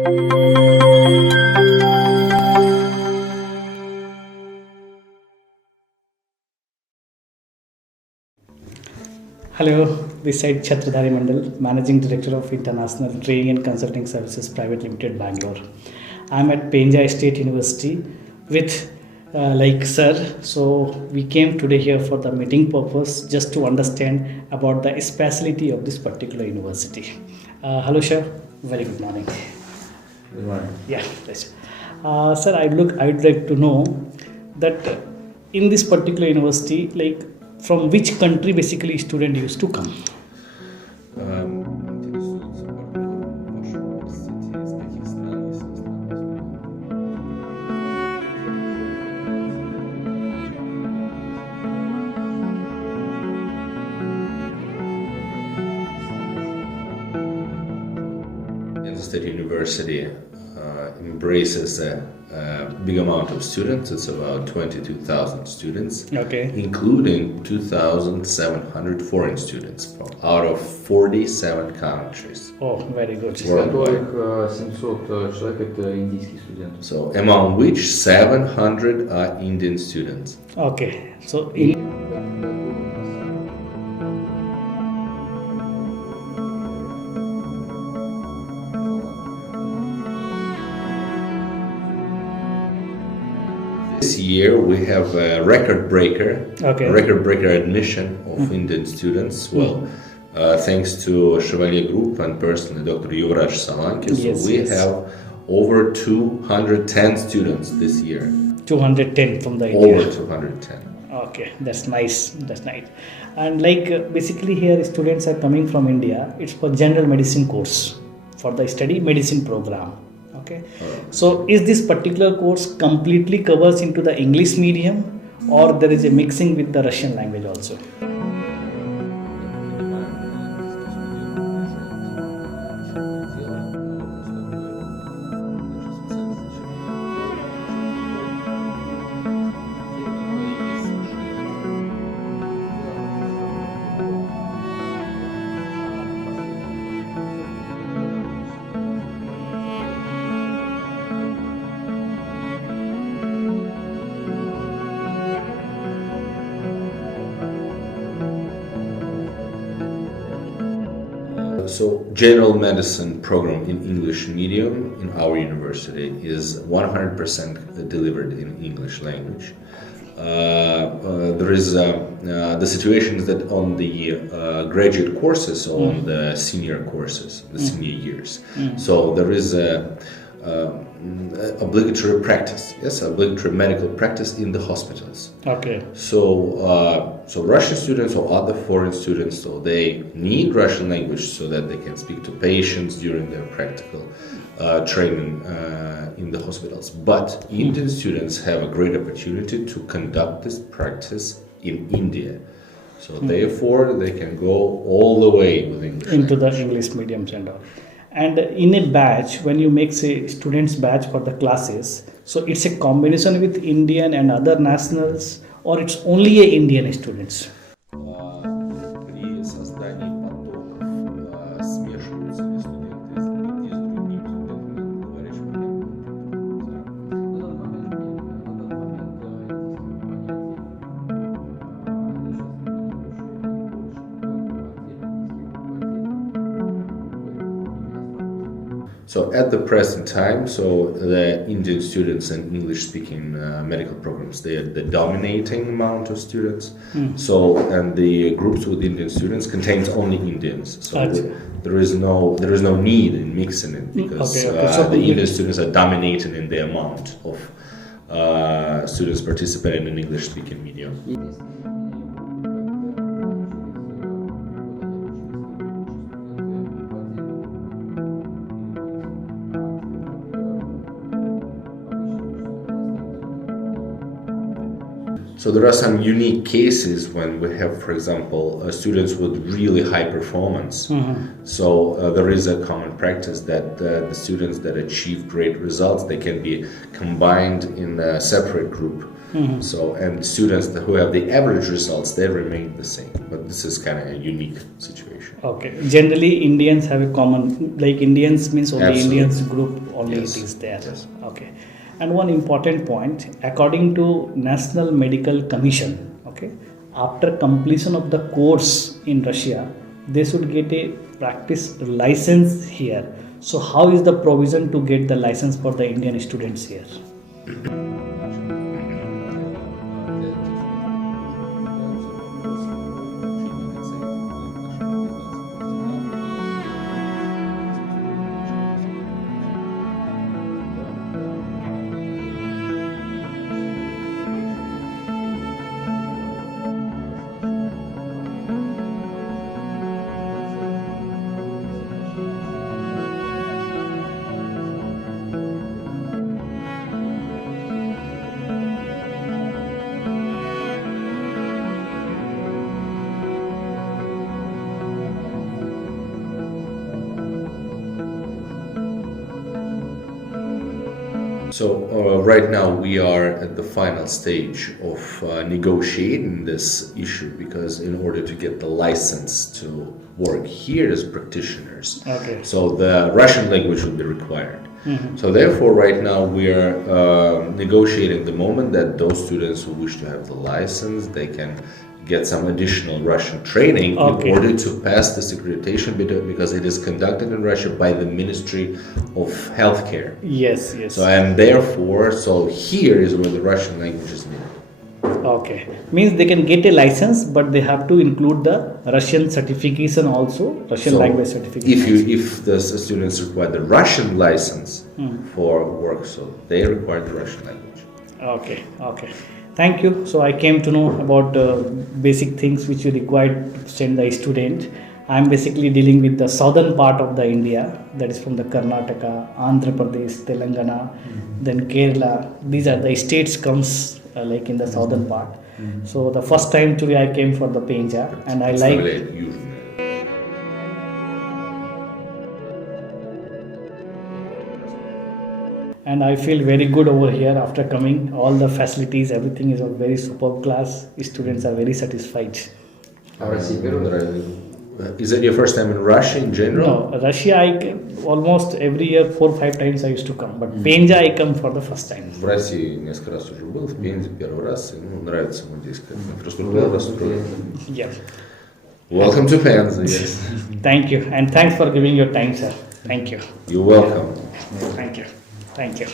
Hello, this side Chhatradhari Mandal, Managing Director of International Training and Consulting Services Private Limited, Bangalore. I'm at Penza University with sir. So we came today here for the meeting purpose just to understand about the speciality of this particular university. Hello, sir. Very good morning. Good morning. Yeah, yes. Sir, I'd like to know that in this particular university, from which country basically student used to come? Penza University embraces a big amount of students. It's about 22,000 students, including 2,700 foreign students from out of 47 countries. Oh, very good. So among which 700 are Indian students. Okay, so This year we have a record breaker admission of Indian students. Well, thanks to Chevalier Group and personally Dr. Yuvraj Salanki. So we have over 210 students this year. 210 from the India. Over 210. Okay, that's nice. And basically here students are coming from India. It's for general medicine course for the study medicine program. Okay. So is this particular course completely covers into the English medium, or there is a mixing with the Russian language also? So general medicine program in English medium in our university is 100% delivered in English language. There is the situation is that on the graduate courses, or on the senior courses, the senior years. So there is a obligatory practice, obligatory medical practice in the hospitals. Okay. So Russian students or other foreign students, so they need Russian language so that they can speak to patients during their practical training in the hospitals. But Indian students have a great opportunity to conduct this practice in India. So therefore, they can go all the way with English into language. the English medium center. And in a batch, when you make say students batch for the classes, so it's a combination with Indian and other nationals, or it's only a Indian students? При создании потоков смешиваются ли студенты из Индии с другими студентами, говоришь, So at the present time, so the Indian students and English-speaking medical programs, they are the dominating amount of students. So and the groups with Indian students contains only Indians. So there is no need in mixing it because So the Indian students are dominating in the amount of students participating in English-speaking medium. So there are some unique cases when we have, for example, students with really high performance. So there is a common practice that the students that achieve great results, they can be combined in a separate group So, and students who have the average results, they remain the same. But this is kind of a unique situation. Okay. Generally, Indians have a common, like Indians means only Absolutely. Indians group, only Yes. it is there. Yes. Okay. And one important point, according to National Medical Commission, okay, after completion of the course in Russia, they should get a practice license here. So how is the provision to get the license for the Indian students here? So right now we are at the final stage of negotiating this issue, because in order to get the license to work here as practitioners, Okay. so the Russian language will be required. So therefore right now we are negotiating the moment that those students who wish to have the license, they can get some additional Russian training Okay. in order to pass this accreditation, because it is conducted in Russia by the Ministry of Healthcare. Yes, yes. So and therefore, so here is where the Russian language is needed. Okay. Means they can get a license, but they have to include the Russian certification also, Russian So language certification. if the students require the Russian license for work, so they require the Russian language. Okay, okay. Thank you. So I came to know about basic things which you required to send the student. I'm basically dealing with the southern part of the India, that is from the Karnataka, Andhra Pradesh, Telangana, then Kerala. These are the states comes like in the southern part. So the first time today I came for the Penza, and I It's like. really usual. And I feel very good over here after coming. All the facilities, everything is of very superb class. Students are very satisfied. Is it your first time in Russia in general? No, Russia I almost every year 4-5 times I used to come, but Penza I come for the first time. В России несколько раз уже был, в Пензе первый раз. Нравится ему здесь как инфраструктура строена. Yeah. Welcome to Penza, yes. Thank you, and thanks for giving your time, sir. Thank you. You're welcome. Thank you. Thank you.